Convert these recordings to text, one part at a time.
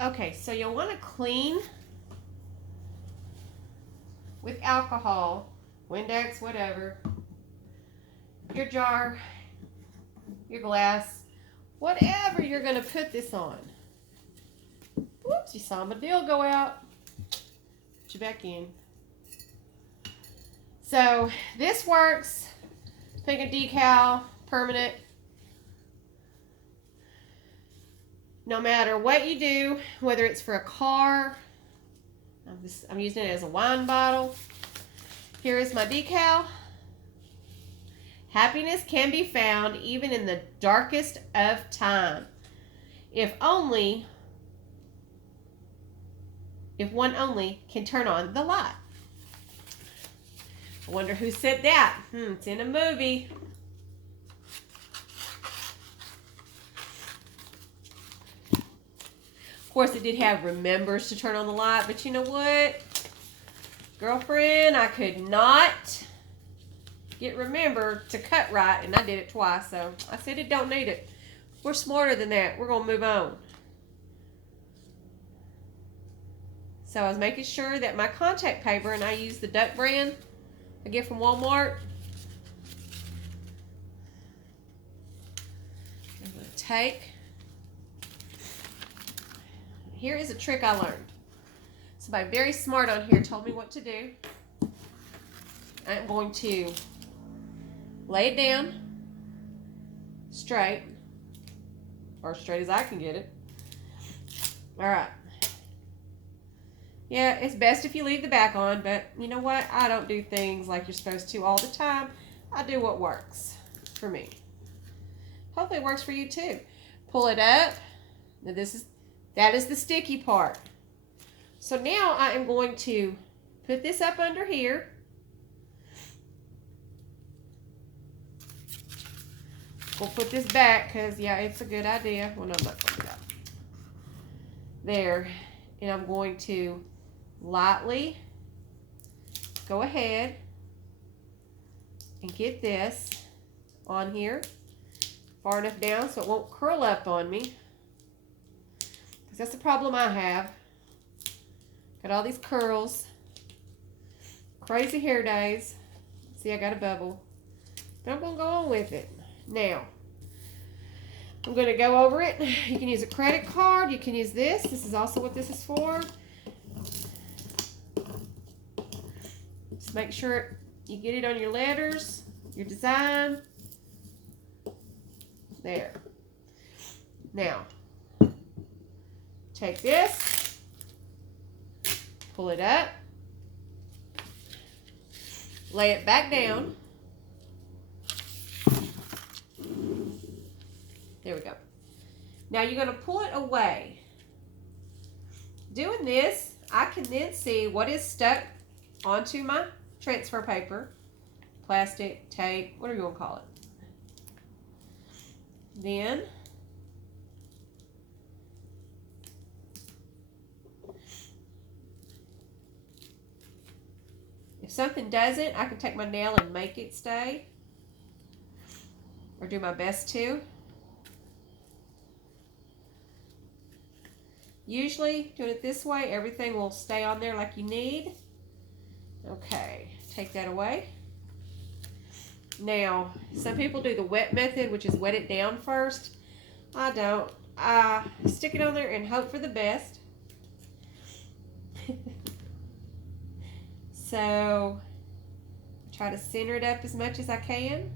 Okay, so you'll want to clean with alcohol, Windex, whatever, your jar, your glass, whatever you're going to put this on. Whoops, you saw my deal go out. Put you back in. So this works. Think a decal, permanent. No matter what you do, whether it's for a car, I'm using it as a wine bottle. Here is my decal. Happiness can be found even in the darkest of time. If one only can turn on the light. I wonder who said that. It's in a movie. Of course, it did have remembers to turn on the light, but you know what? Girlfriend, I could not get remember to cut right, and I did it twice, so I said it don't need it. We're smarter than that. We're going to move on. So I was making sure that my contact paper, and I use the Duck brand I get from Walmart. I'm going to take. Here is a trick I learned. Somebody very smart on here told me what to do. I'm going to lay it down straight, or straight as I can get it. All right. Yeah, it's best if you leave the back on, but you know what? I don't do things like you're supposed to all the time. I do what works for me. Hopefully it works for you too. Pull it up. Now that is the sticky part. So now I am going to put this up under here. We'll put this back because, yeah, it's a good idea. Well, no, I'm not going to do that. There. And I'm going to lightly go ahead and get this on here far enough down so it won't curl up on me. Because that's the problem I have. Got all these curls. Crazy hair days. See, I got a bubble. But I'm going to go on with it. Now, I'm going to go over it. You can use a credit card. You can use this. This is also what this is for. Just make sure you get it on your letters, your design. There. Now, take this, pull it up, lay it back down. There we go. Now you're going to pull it away. Doing this, I can then see what is stuck onto my transfer paper, plastic, tape, whatever you want to call it. Then if something doesn't, I can take my nail and make it stay, or do my best to. Usually, doing it this way, everything will stay on there like you need. Okay, take that away. Now, some people do the wet method, which is wet it down first. I don't. I stick it on there and hope for the best. So, try to center it up as much as I can.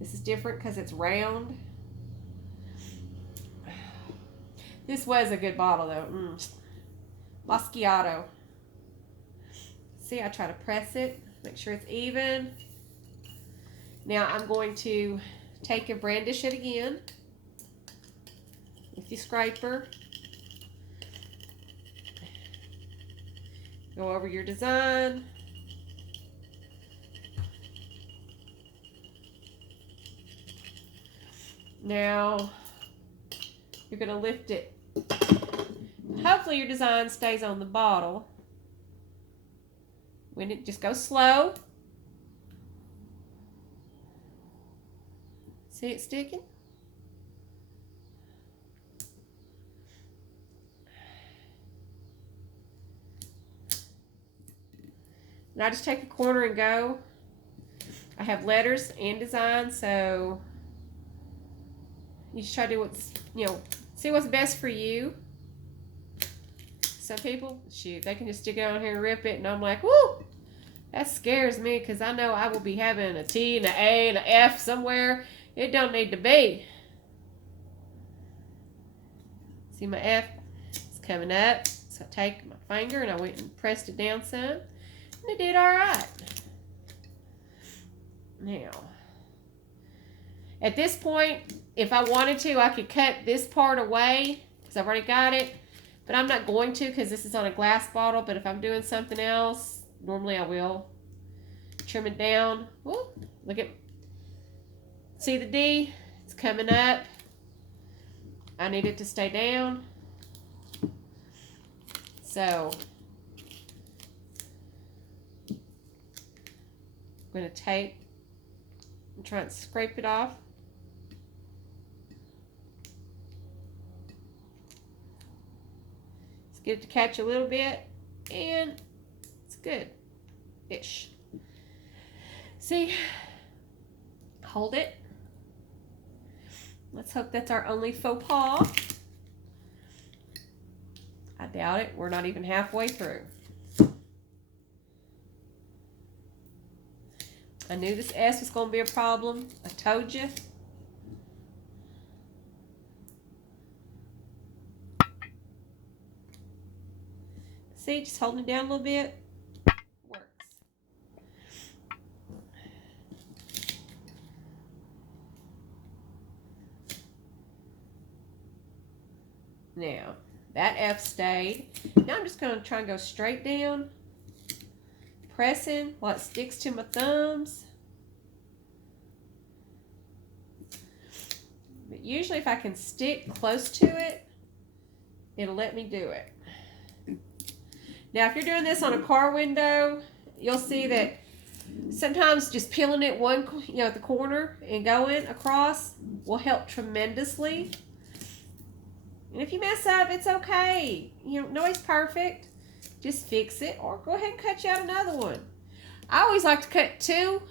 This is different because it's round. This was a good bottle though. Moscato. See, I try to press it, make sure it's even. Now I'm going to take and brandish it again with your scraper. Go over your design. Now you're going to lift it. Hopefully your design stays on the bottle. When it just goes slow. See it sticking? And I just take a corner and go. I have letters and design, so you just try to do what's, see what's best for you. Some people, shoot, they can just stick it on here and rip it, and I'm like, woo! That scares me because I know I will be having a T and an A and an F somewhere. It don't need to be. See my F? It's coming up. So I take my finger and I went and pressed it down some. And it did all right. Now, at this point, if I wanted to, I could cut this part away because I've already got it. But I'm not going to because this is on a glass bottle. But if I'm doing something else, normally I will trim it down. Woo, look at, see the D? It's coming up. I need it to stay down. So I'm going to take and try and scrape it off. Let's get it to catch a little bit, and it's good-ish. See, hold it. Let's hope that's our only faux pas. I doubt it. We're not even halfway through. I knew this S was going to be a problem. I told you. See, just holding it down a little bit. Works. Now, that F stayed. Now I'm just going to try and go straight down. Pressing while it sticks to my thumbs. But usually if I can stick close to it, it'll let me do it. Now if you're doing this on a car window, you'll see that sometimes just peeling it at the corner and going across will help tremendously. And if you mess up, it's okay. Nobody's perfect. Just fix it or go ahead and cut you out another one. I always like to cut two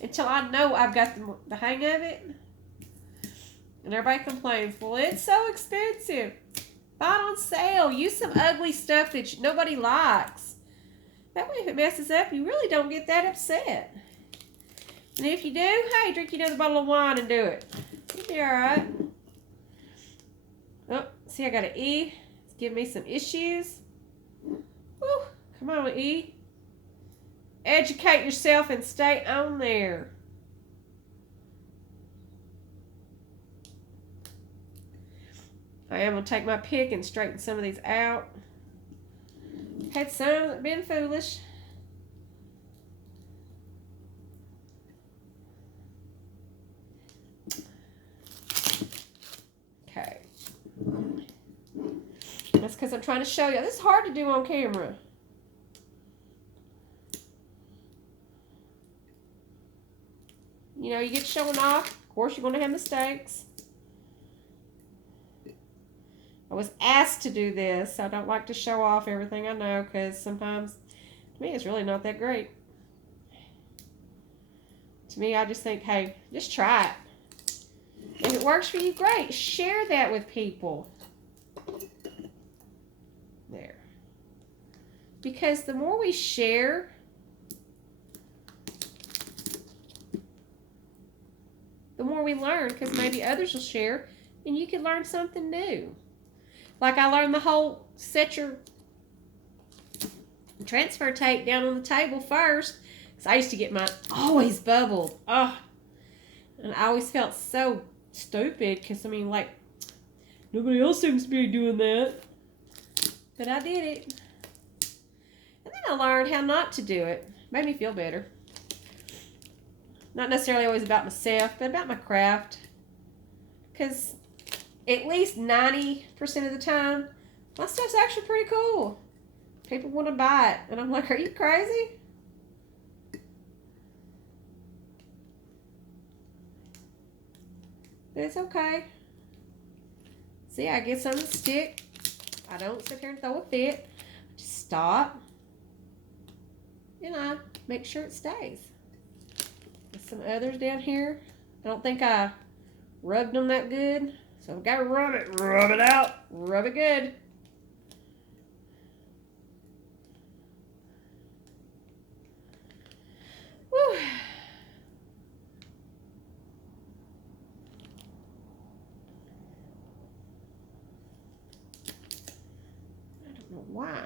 until I know I've got the hang of it. And everybody complains, well, it's so expensive. Buy it on sale. Use some ugly stuff that nobody likes. That way if it messes up, you really don't get that upset. And if you do, hey, drink another bottle of wine and do it. You'll be all right. Oh, see, I got an E. It's giving me some issues. Woo, come on, E. Educate yourself and stay on there. I am going to take my pick and straighten some of these out. Had some that have been foolish. Okay. That's because I'm trying to show you. This is hard to do on camera. You get showing off. Of course, you're going to have mistakes. I was asked to do this. I don't like to show off everything I know because sometimes, to me, it's really not that great. To me, I just think, hey, just try it. If it works for you, great. Share that with people. There. Because the more we share, the more we learn, because maybe others will share and you can learn something new. Like I learned the whole set your transfer tape down on the table first, because I used to get mine always bubbled. Oh, and I always felt so stupid because, nobody else seems to be doing that. But I did it. And then I learned how not to do it. Made me feel better. Not necessarily always about myself, but about my craft. Because at least 90% of the time, my stuff's actually pretty cool. People want to buy it. And I'm like, are you crazy? But it's okay. See, I get some to stick. I don't sit here and throw a fit. Just stop. and I make sure it stays. There's some others down here. I don't think I rubbed them that good, so I've got to rub it out, rub it good. Whew. I don't know why.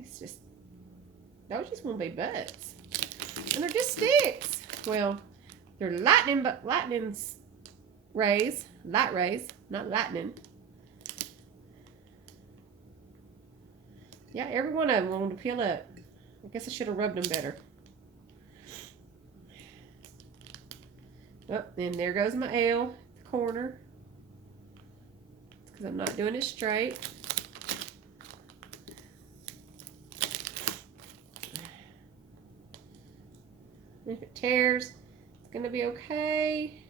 It's just, those just won't be butts. And they're just sticks. Well, they're lightning rays, light rays, not lightning. Yeah, every one of them wanted to peel up. I guess I should have rubbed them better. Oh, and there goes my L, the corner. It's because I'm not doing it straight. If it tears, it's going to be okay.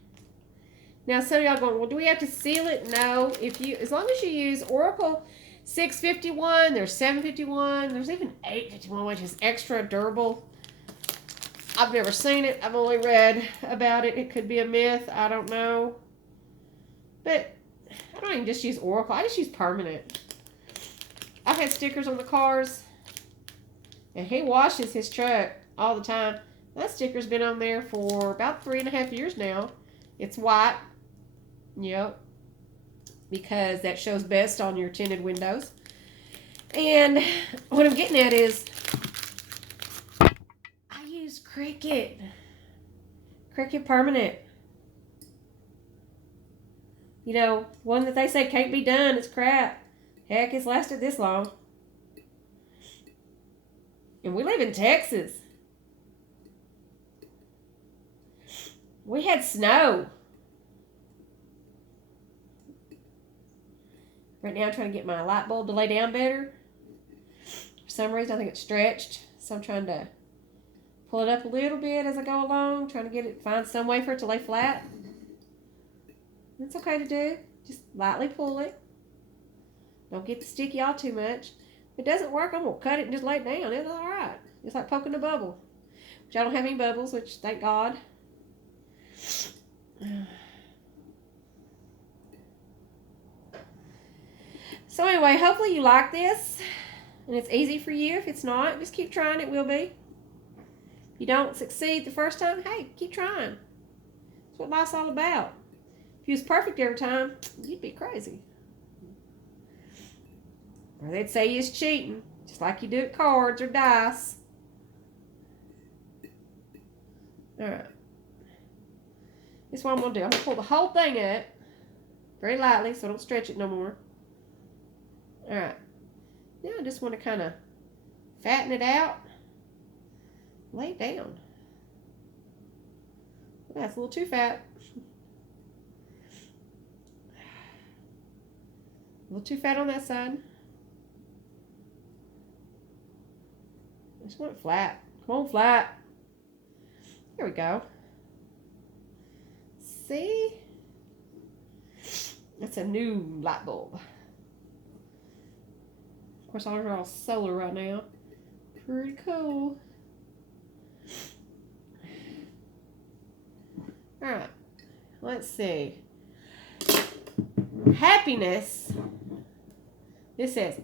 Now, some of y'all going, well, do we have to seal it? No. As long as you use Oracle 651, there's 751, there's even 851, which is extra durable. I've never seen it. I've only read about it. It could be a myth. I don't know. But I don't even just use Oracle. I just use permanent. I've had stickers on the cars, and he washes his truck all the time. That sticker's been on there for about 3.5 years now. It's white. Yep. Because that shows best on your tinted windows. And what I'm getting at is I use Cricut Permanent. You know, one that they say can't be done, it's crap. Heck, it's lasted this long. And we live in Texas. We had snow. Right now I'm trying to get my light bulb to lay down better. For some reason I think it's stretched. So I'm trying to pull it up a little bit as I go along. Trying to find some way for it to lay flat. It's okay to do. Just lightly pull it. Don't get the sticky all too much. If it doesn't work, I'm going to cut it and just lay it down. It's alright. It's like poking a bubble. Which I don't have any bubbles, which thank God. So anyway, hopefully you like this and it's easy for you. If it's not, just keep trying. It will be. If you don't succeed the first time, hey, keep trying. That's what life's all about. If you was perfect every time, you'd be crazy. Or they'd say you're cheating, just like you do at cards or dice. Alright. This is what I'm going to do. I'm going to pull the whole thing up very lightly so I don't stretch it no more. Alright. Now I just want to kind of fatten it out. Lay it down. That's a little too fat. A little too fat on that side. I just want it flat. Come on, flat. There we go. See? That's a new light bulb. Of course, ours are all solar right now. Pretty cool. Alright. Let's see. Happiness. This says,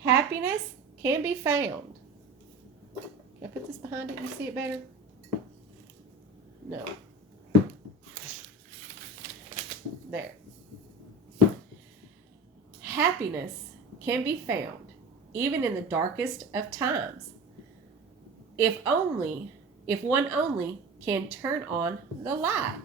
happiness can be found. Can I put this behind it and you see it better? No. There. Happiness can be found even in the darkest of times, if one only can turn on the light.